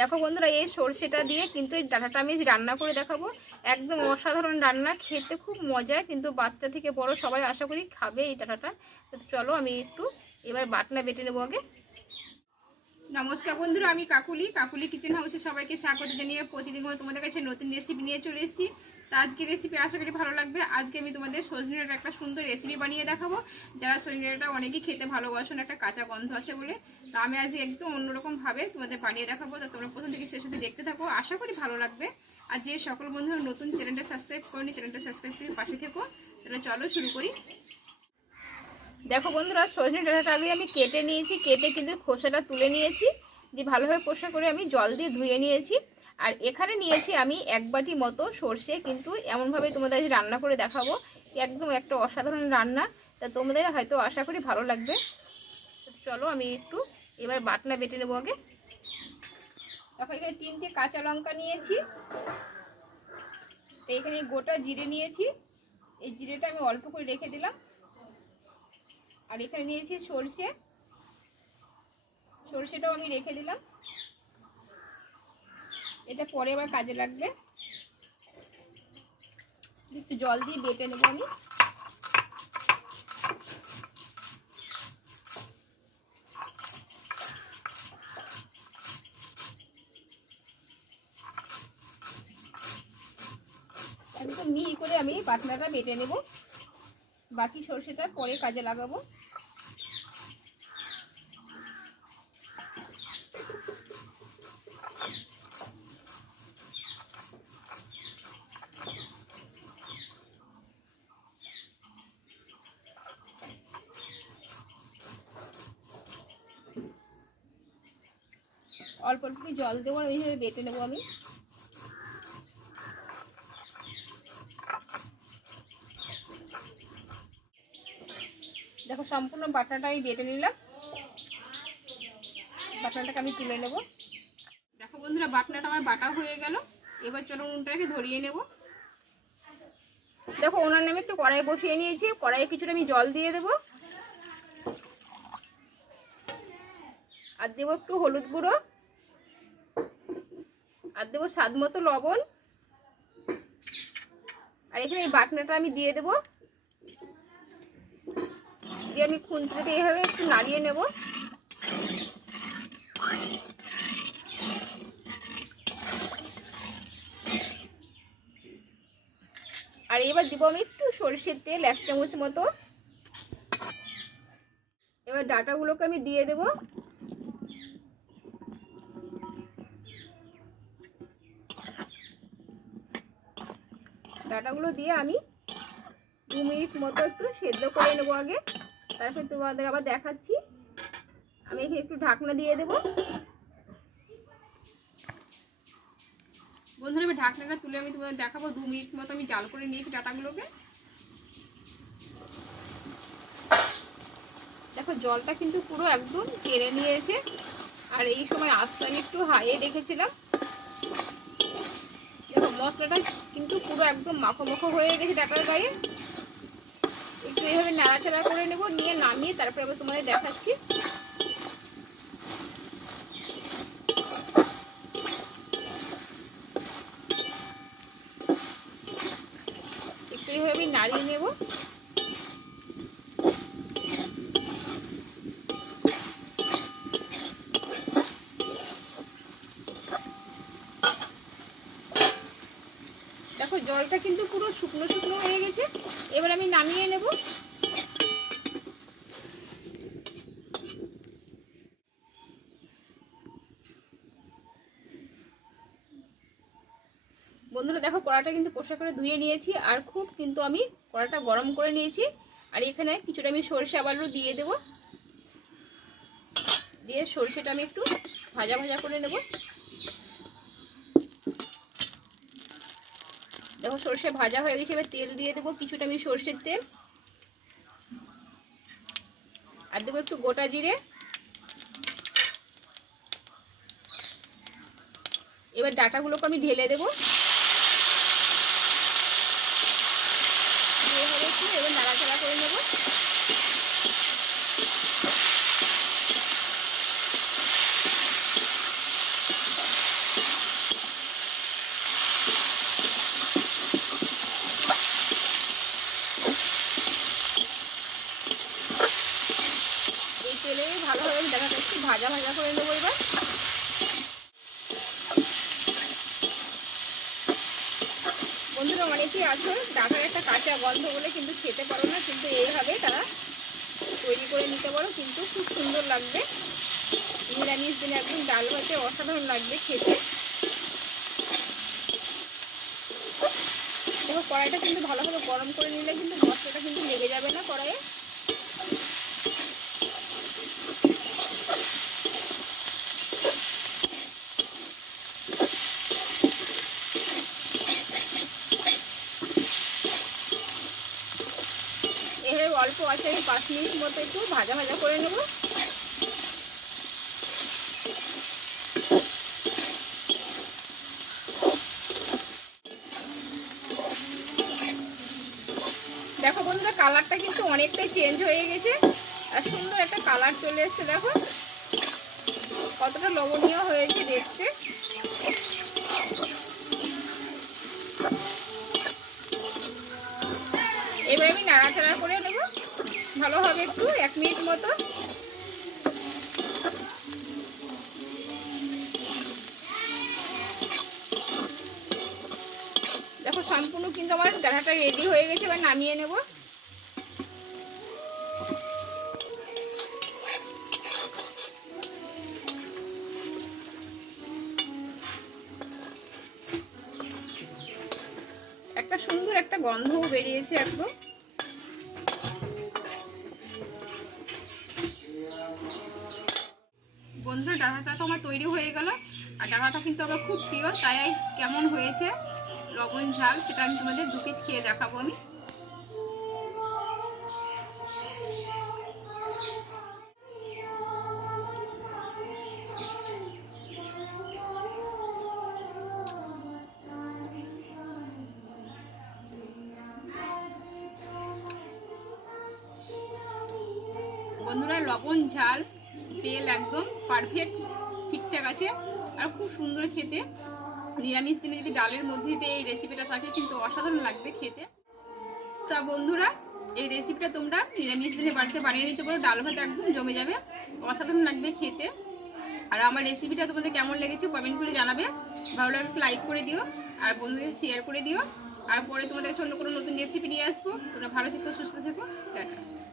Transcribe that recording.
দেখো বন্ধুরা, এই সর্ষেটা দিয়ে কিন্তু এই ডাটাটা আমি রান্না করে দেখাবো। একদম অসাধারণ রান্না, খেতে খুব মজায় কিন্তু বাচ্চা থেকে বড় সবাই আশা করি খাবে এই ডাঁটাটা। চলো আমি একটু এবার বাটনা বেটে নেব আগে। নমস্কার বন্ধুরা, আমি কাকুলি। কাকুলি কিচেন হাউসে সবাইকে স্বাগত জানিয়ে প্রতিদিন তোমাদের কাছে নতুন রেসিপি নিয়ে চলে এসেছি। তো আজকে রেসিপি আশা করি ভালো লাগবে। আজকে আমি তোমাদের সজনে ডাঁটার একটা সুন্দর রেসিপি বানিয়ে দেখাবো। যারা সজনে ডাঁটা অনেকেই খেতে ভালোবাসেন একটা কাঁচা গন্ধ আসে বলে। তো আমি আজকে একদম অন্যরকমভাবে তোমাদের বানিয়ে দেখাবো। তো তোমরা প্রথম থেকে শেষ অবধি দেখতে থাকো। আশা করি ভালো লাগবে। আর যে সকল বন্ধুরা নতুন চ্যানেলটা সাবস্ক্রাইব করেনি চ্যানেলটা সাবস্ক্রাইব করে পাশে থেকো। তাহলে চলো শুরু করি। দেখো বন্ধুরা, সজনে ডাঁটাটা আগে আমি কেটে নিয়েছি, কেটে কিন্তু খোসাটা তুলে নিয়েছি যে ভালোভাবে পোষা করে আমি জল দিয়ে ধুয়ে নিয়েছি। আর এখানে নিয়েছি আমি এক বাটি মতো সর্ষে, কিন্তু এমনভাবে তোমাদের রান্না করে দেখাবো একদম একটা অসাধারণ রান্না, তা তোমাদের হয়তো আশা করি ভালো লাগবে। চলো আমি একটু এবার বাটনা বেটে নেব আগে। দেখো, এখানে তিনটে কাঁচা লঙ্কা নিয়েছি এখানে গোটা জিরে নিয়েছি, এই জিরেটা আমি অল্প করে রেখে দিলাম। আর এখানে নিয়েছি সর্ষে। সর্ষেটাও আমি রেখে দিলাম। এটা পরে আবার কাজে লাগবে। একটু জল দিয়ে বেটে নেব আমি। একদম মিহি করে আমি পাতলাটা বেটে নেব। বাকি সর্ষেটা পরে কাজে লাগাবো। অল্প অল্প জল দেবো আর ওইভাবে বেটে নেব আমি। দেখো, সম্পূর্ণ বাটাটা আমি বেটে নিলাম। বাটনাটাকে আমি তুলে নেব। দেখো বন্ধুরা, বাটনাটা আমার বাটা হয়ে গেল। এবার চলো উনুনটাকে ধরিয়ে নেব। দেখো ওনার নামে একটু কড়াই বসিয়ে নিয়েছি। কড়াইয়ে কিছুটা আমি জল দিয়ে দেবো। আর দেবো একটু হলুদ গুঁড়ো। আর দেবো স্বাদ মতো লবণ। আর এখানে এই বাটনাটা আমি দিয়ে দেবো। দিয়ে আমি খুন্তিতে এইভাবে একটু নাড়িয়ে নেব। আর এবার দিব আমি একটু সরষের তেল, এক চামচ মতো। এবার ডাটাগুলোকে আমি দিয়ে দেব। ডাটাগুলো দিয়ে আমি দু মিনিট মতো একটু সেদ্ধ করে নেব আগে। তারপর তোমাদের আবার দেখাচ্ছি। আমি একটু ঢাকনা দিয়ে দেবো। বন্ধুরা, আমি ঢাকনাটা তুলে আমি তোমাদের দেখাবো। দু মিনিট মতো আমি জাল করে নিয়েছি ডাটাগুলোকে। দেখো, জলটা কিন্তু পুরো একদম কেড়ে নিয়েছে। আর এই সময় আস্তে আমি একটু হাইয়ে রেখেছিলাম। দেখো, মশলাটা কিন্তু পুরো একদম মাখো মাখো হয়ে গেছে ডাটার গায়ে। একটু এইভাবে নাড়াচাড়া করে নেব, নিয়ে নামিয়ে তারপরে আবার তোমাদের দেখাচ্ছি। একটু এইভাবে নাড়িয়ে নেব। জলটা কিন্তু পুরো শুকনো শুকনো হয়ে গেছে। এবার আমি নামিয়ে নেব। বন্ধুরা, দেখো কড়াটা কিন্তু পোষা করে ধুয়ে নিয়েছি, আর খুব কিন্তু আমি কড়াটা গরম করে নিয়েছি। আর এখানে কিছুটা আমি সরষে আবারও দিয়ে দেব। দিয়ে সরষেটা আমি একটু ভাজা ভাজা করে নেব। দেখো সর্ষে ভাজা হয়ে গেছে, এবার তেল দিয়ে দেবো কিছুটা আমি সর্ষের তেল। আর দেবো একটু গোটা জিরে। এবার ডাটাগুলোকে আমি ঢেলে দেবো। ভালোভাবে দেখা যাচ্ছি ভাজা ভাজা করে নেব এবার। বন্ধুরা, অনেকেই আছো ডাকার একটা কাঁচা গন্ধ বলে কিন্তু খেতে পারো না, কিন্তু এইভাবে তারা তৈরি করে নিতে পারো, কিন্তু খুব সুন্দর লাগবে। নিরামিষ দিনে একদম ডাল ভাতে অসাধারণ লাগবে খেতে। দেখো, কড়াইটা কিন্তু ভালোভাবে গরম করে নিলে কিন্তু মশলাটা কিন্তু লেগে যাবে না কড়াইয়ে। অল্প আছে পাঁচ মিনিট মতো একটু ভাজা ভাজা করে নেব। দেখো বন্ধুরা, কালারটা কিন্তু অনেকটাই চেঞ্জ হয়ে গেছে। আর সুন্দর একটা কালার চলে এসছে, দেখো। কতটা লবণীয় হয়েছে দেখতে। এবার আমি নেব ভালোভাবে একটু, এক মিনিট মতো। দেখো, সম্পূর্ণ কিন্তু আমার ডাঁটাটা রেডি হয়ে গেছে, এবার নামিয়ে নেব। একটা সুন্দর একটা গন্ধও বেরিয়েছে একদম। বন্ধুরা ডাটাটা তো আমার তৈরি হয়ে গেল। আর ডাটাটা কিন্তু আমার খুব প্রিয়, তাই কেমন হয়েছে? লবণ, ঝাল, সেটা আমি তোমাদের দু পিস খেয়ে দেখাবো আমি। বন্ধুরা, লবণ, ঝাল তেল একদম পারফেক্ট ঠিকঠাক আছে। আর খুব সুন্দর খেতে। নিরামিষ দিনে যদি ডালের মধ্যে দিয়ে এই রেসিপিটা থাকে, কিন্তু অসাধারণ লাগবে খেতে। তা বন্ধুরা, এই রেসিপিটা তোমরা নিরামিষ দিনে বাড়িতে বানিয়ে নিতে পারো। ডাল ভাত একদম জমে যাবে। অসাধারণ লাগবে খেতে। আর আমার রেসিপিটা তোমাদের কেমন লেগেছে কমেন্ট করে জানাবে। ভালো লাগলে লাইক করে দিও, আর বন্ধুদের শেয়ার করে দিও। আর পরে তোমাদের অন্য কোনো নতুন রেসিপি নিয়ে আসব। তোমরা ভালো থেকো, সুস্থ থেকো। টাটা।